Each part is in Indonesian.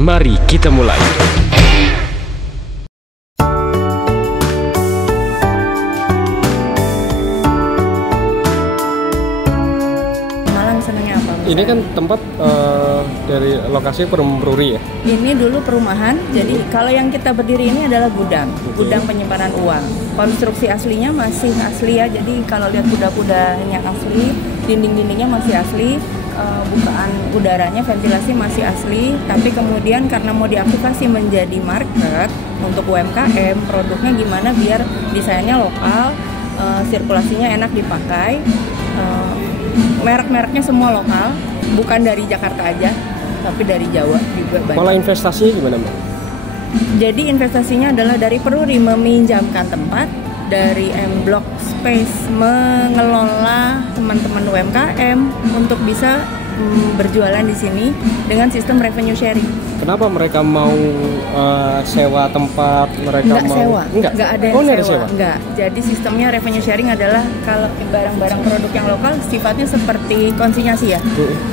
Mari kita mulai. Malang senangnya apa? Ini kan tempat dari lokasi perumruri ya? Ini dulu perumahan, jadi kalau yang kita berdiri ini adalah gudang penyimpanan uang. Konstruksi aslinya masih asli ya, jadi kalau lihat kuda-kudanya asli, dinding-dindingnya masih asli, bukaan udaranya, ventilasi masih asli. Tapi kemudian karena mau diaktifasi menjadi market untuk UMKM, produknya gimana biar desainnya lokal, sirkulasinya enak dipakai, merek-mereknya semua lokal, bukan dari Jakarta aja, tapi dari Jawa juga banyak. Pola investasinya gimana, Mbak? Jadi investasinya adalah dari Peruri meminjamkan tempat, dari M Block Space mengelola teman-teman UMKM untuk bisa berjualan di sini dengan sistem revenue sharing. Kenapa mereka mau sewa tempat? Mereka Nggak mau sewa, nggak ada yang sewa. Nggak. Jadi sistemnya revenue sharing adalah kalau barang-barang produk yang lokal sifatnya seperti konsinyasi ya.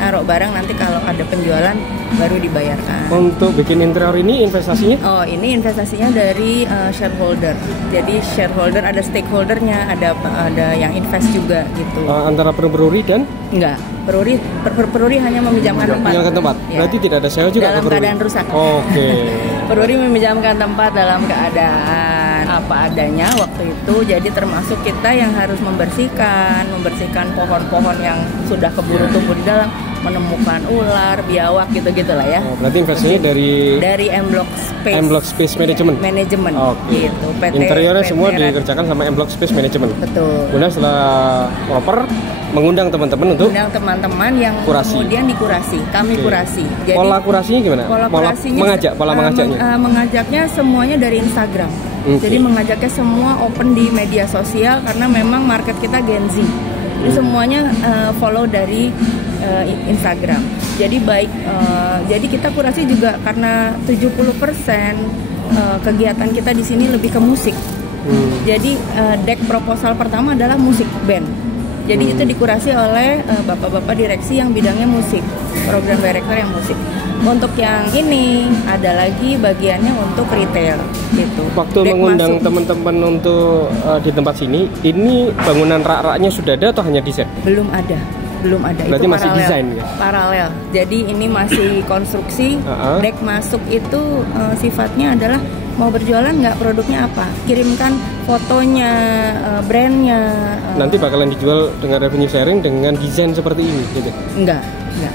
Naruh barang, nanti kalau ada penjualan baru dibayarkan. Untuk bikin interior ini investasinya? Oh, ini investasinya dari shareholder. Jadi shareholder ada stakeholdernya, ada yang invest juga gitu. Antara perumruri dan? Enggak. Peruri hanya meminjamkan tempat. Meminjamkan tempat. Ya. Berarti tidak ada sewa juga dalam keadaan rusak. Oke. Peruri meminjamkan tempat dalam keadaan apa adanya waktu itu. Jadi termasuk kita yang harus membersihkan pohon-pohon yang sudah keburu tumbuh di dalam, menemukan ular, biawak gitu-gitu lah ya. Berarti investasinya dari M Block Space. M Block Space Management. Gitu. Interiornya semua dikerjakan sama M Block Space Management. Betul. Kemudian setelah proper, mengundang teman-teman untuk teman-teman yang kurasi. Kemudian dikurasi, kami kurasi. Jadi, pola kurasinya gimana? Pola mengajaknya? Mengajaknya semuanya dari Instagram. Jadi mengajaknya semua open di media sosial karena memang market kita Gen Z. Jadi semuanya follow dari Instagram. Jadi jadi kita kurasi juga karena 70% kegiatan kita di sini lebih ke musik. Jadi deck proposal pertama adalah musik band. Jadi itu dikurasi oleh bapak-bapak direksi yang bidangnya musik, program director yang musik. Untuk yang ini ada lagi bagiannya untuk retail gitu. Waktu mengundang teman-teman untuk di tempat sini, ini bangunan rak-raknya sudah ada atau hanya desain? Belum ada. Berarti itu masih desain ya? Paralel. Jadi ini masih konstruksi. Deck masuk itu sifatnya adalah mau berjualan nggak, produknya apa, kirimkan fotonya, brandnya. Nanti bakalan dijual dengan revenue sharing dengan desain seperti ini gitu? Enggak.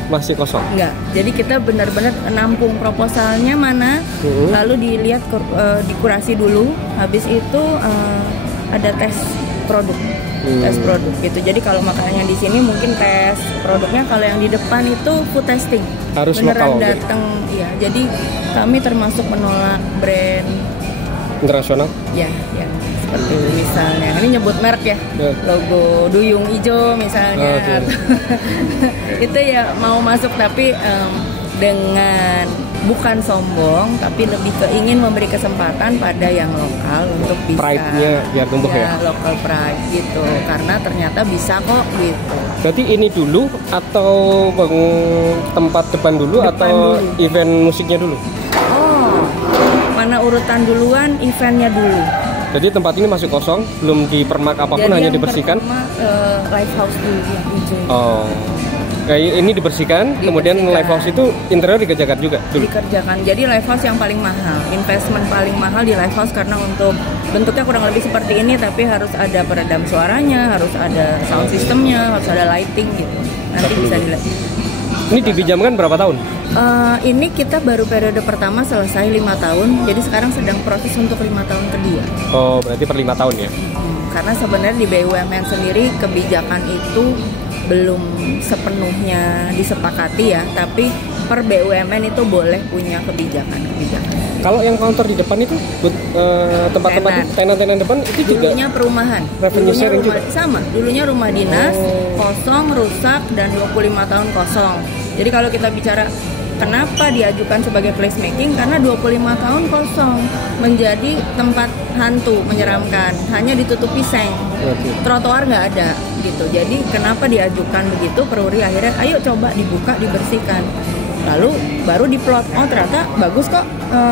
Masih kosong? Enggak. Jadi kita benar-benar nampung proposalnya mana, lalu dilihat dikurasi dulu, habis itu ada tes produk. Tes produk gitu. Jadi kalau makanannya di sini mungkin tes produknya, kalau yang di depan itu food testing. Harus beneran lokal. Datang, ya. Jadi kami termasuk menolak brand internasional. Ya. Seperti misalnya ini nyebut merek ya. Logo duyung hijau misalnya. Itu ya mau masuk tapi dengan bukan sombong, tapi lebih ke ingin memberi kesempatan pada yang lokal untuk bisa pride-nya biar tumbuh ya. Local pride gitu, karena ternyata bisa kok gitu. Berarti ini dulu atau tempat depan dulu atau dulu. Event musiknya dulu? Oh, mana urutan duluan, eventnya dulu. Jadi tempat ini masih kosong, belum dipermak apapun. Jadi hanya dibersihkan. Live house dulu yang hijau. Oh. Kayak ini dibersihkan, kemudian live house itu interior dikerjakan juga dulu. Dikerjakan. Jadi live house yang paling mahal, investment paling mahal di live house karena untuk bentuknya kurang lebih seperti ini, tapi harus ada peredam suaranya, harus ada sound systemnya, harus ada lighting gitu. Nanti bisa dilihat. Ini dipinjamkan berapa tahun? Ini kita baru periode pertama selesai 5 tahun, jadi sekarang sedang proses untuk 5 tahun kedua. Oh, berarti per 5 tahun ya? Karena sebenarnya di BUMN sendiri kebijakan itu belum sepenuhnya disepakati ya, tapi per BUMN itu boleh punya kebijakan. Kalau yang counter di depan itu tempat-tempat tenan-tenan depan itu juga dulunya perumahan, revenue sharing juga sama. Dulunya rumah dinas, kosong, rusak, dan 25 tahun kosong. Jadi kalau kita bicara kenapa diajukan sebagai placemaking, karena 25 tahun kosong, menjadi tempat hantu, menyeramkan, hanya ditutupi seng, trotoar nggak ada gitu. Jadi kenapa diajukan begitu, Peruri akhirnya ayo coba dibuka, dibersihkan. Lalu baru diplot, oh ternyata bagus kok,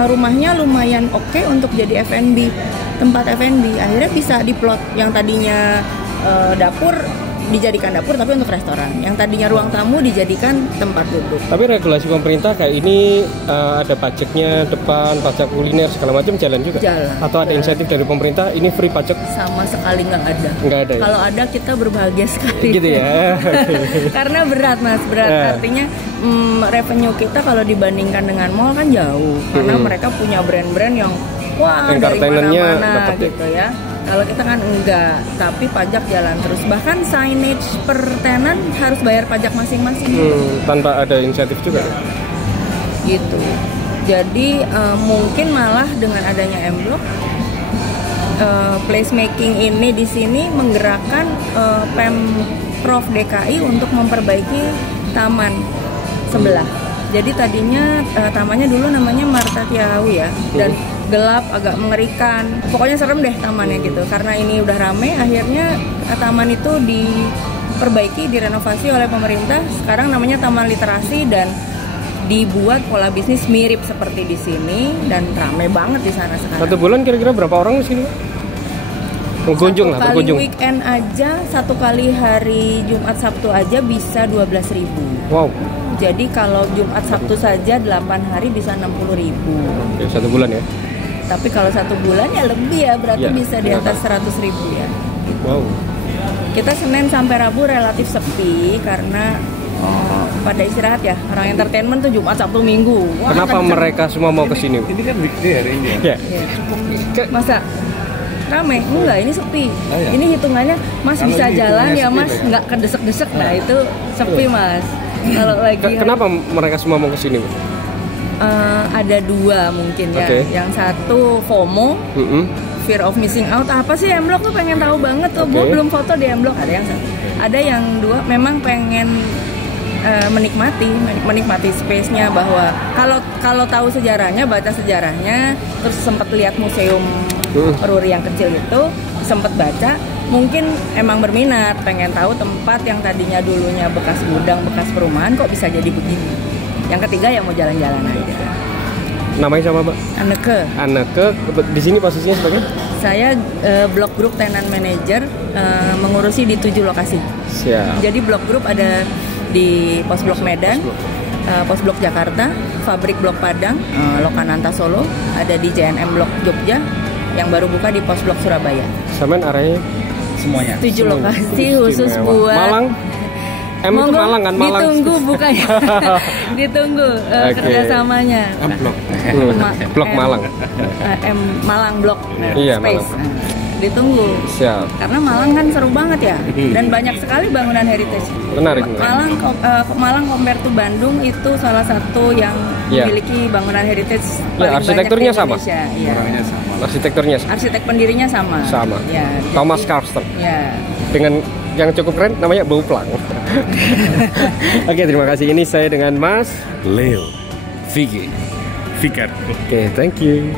rumahnya lumayan oke untuk jadi F&B, tempat F&B. Akhirnya bisa diplot yang tadinya dapur dijadikan dapur tapi untuk restoran, yang tadinya ruang tamu dijadikan tempat duduk. Tapi regulasi pemerintah kayak ini ada pajaknya depan, pajak kuliner segala macam jalan juga? Jalan. Atau ada insentif dari pemerintah ini free pajak? Sama sekali nggak ada. Nggak ada ya? Kalau ada kita berbahagia sekali. Gitu ya? Karena berat Mas, berat. Artinya revenue kita kalau dibandingkan dengan mall kan jauh. Karena mereka punya brand-brand yang wah dari mana-mana gitu ya. Kalau kita kan enggak, tapi pajak jalan terus. Bahkan signage per tenan harus bayar pajak masing-masing. Tanpa ada insentif juga? Gitu. Jadi mungkin malah dengan adanya M-Block, placemaking ini di sini menggerakkan Pemprov DKI untuk memperbaiki taman sebelah. Jadi tadinya tamannya dulu namanya Marta Tiawi ya, dan gelap, agak mengerikan. Pokoknya serem deh tamannya gitu. Karena ini udah rame, akhirnya taman itu diperbaiki, direnovasi oleh pemerintah. Sekarang namanya Taman Literasi dan dibuat pola bisnis mirip seperti di sini dan rame banget di sana sekarang. Satu bulan kira-kira berapa orang di sini? Berkunjung lah, berkunjung. Satu kali weekend aja, satu kali hari Jumat Sabtu aja bisa 12.000. Wow. Jadi kalau Jumat Sabtu saja 8 hari bisa 60.000. Oke, satu bulan ya? Tapi kalau satu bulan ya lebih ya, berarti Ya, bisa di atas 100.000 ya. Wow. Kita Senin sampai Rabu relatif sepi karena pada istirahat ya. Orang entertainment tuh Jumat, Sabtu, Minggu. Wah, Kenapa mereka semua mau ke sini? Ini kan weekday hari ini Ya. ya? Ya. Masa rame? Enggak, ini sepi. Ya? Ini hitungannya Mas Kalau bisa ini jalan hitungannya ya sepi, Mas, ya? nggak kedesek-desek. Nah itu sepi Mas. Kalau lagi Kenapa mereka semua mau ke sini? ada dua mungkin ya. Okay. Yang satu FOMO, fear of missing out. Apa sih M-Block tuh, pengen tahu banget tuh. Gue belum foto di M-Block. Ada yang dua memang pengen menikmati space-nya, bahwa kalau tahu sejarahnya, baca sejarahnya, terus sempat lihat museum Peruri yang kecil itu, sempat baca, mungkin emang berminat, pengen tahu tempat yang tadinya dulunya bekas gudang, bekas perumahan kok bisa jadi begini. Yang ketiga yang mau jalan-jalan aja. Namanya siapa, Mbak? Anneke. Di sini posisinya sebagai? Saya Block Group Tenant Manager, mengurusi di 7 lokasi. Siap. Jadi Block Group ada di Pos Blok Medan, Pos Blok Jakarta, Fabrik Blok Padang, Lokananta Solo, ada di JNM Blok Jogja, yang baru buka di Pos Blok Surabaya. Samain arahnya? Semuanya. 7 lokasi khusus buat Malang. M itu Malang kan? Malang. Ditunggu bukannya. Ditunggu kerjasamanya. Blok. Blok Malang. Malang Blok Iya, Space. Malang. Ditunggu. Siap. Karena Malang kan seru banget ya, dan banyak sekali bangunan heritage. Menarik. Malang compare to Bandung itu salah satu yang memiliki bangunan heritage paling arsitekturnya banyak di sama. Indonesia. Iya. Arsitekturnya sama. Arsitek pendirinya sama. Sama. Ya, Thomas Karsten. Ya. Dengan yang cukup keren namanya Bau Plang. Oke, terima kasih. Ini saya dengan Mas Leo Fikar. Oke, thank you.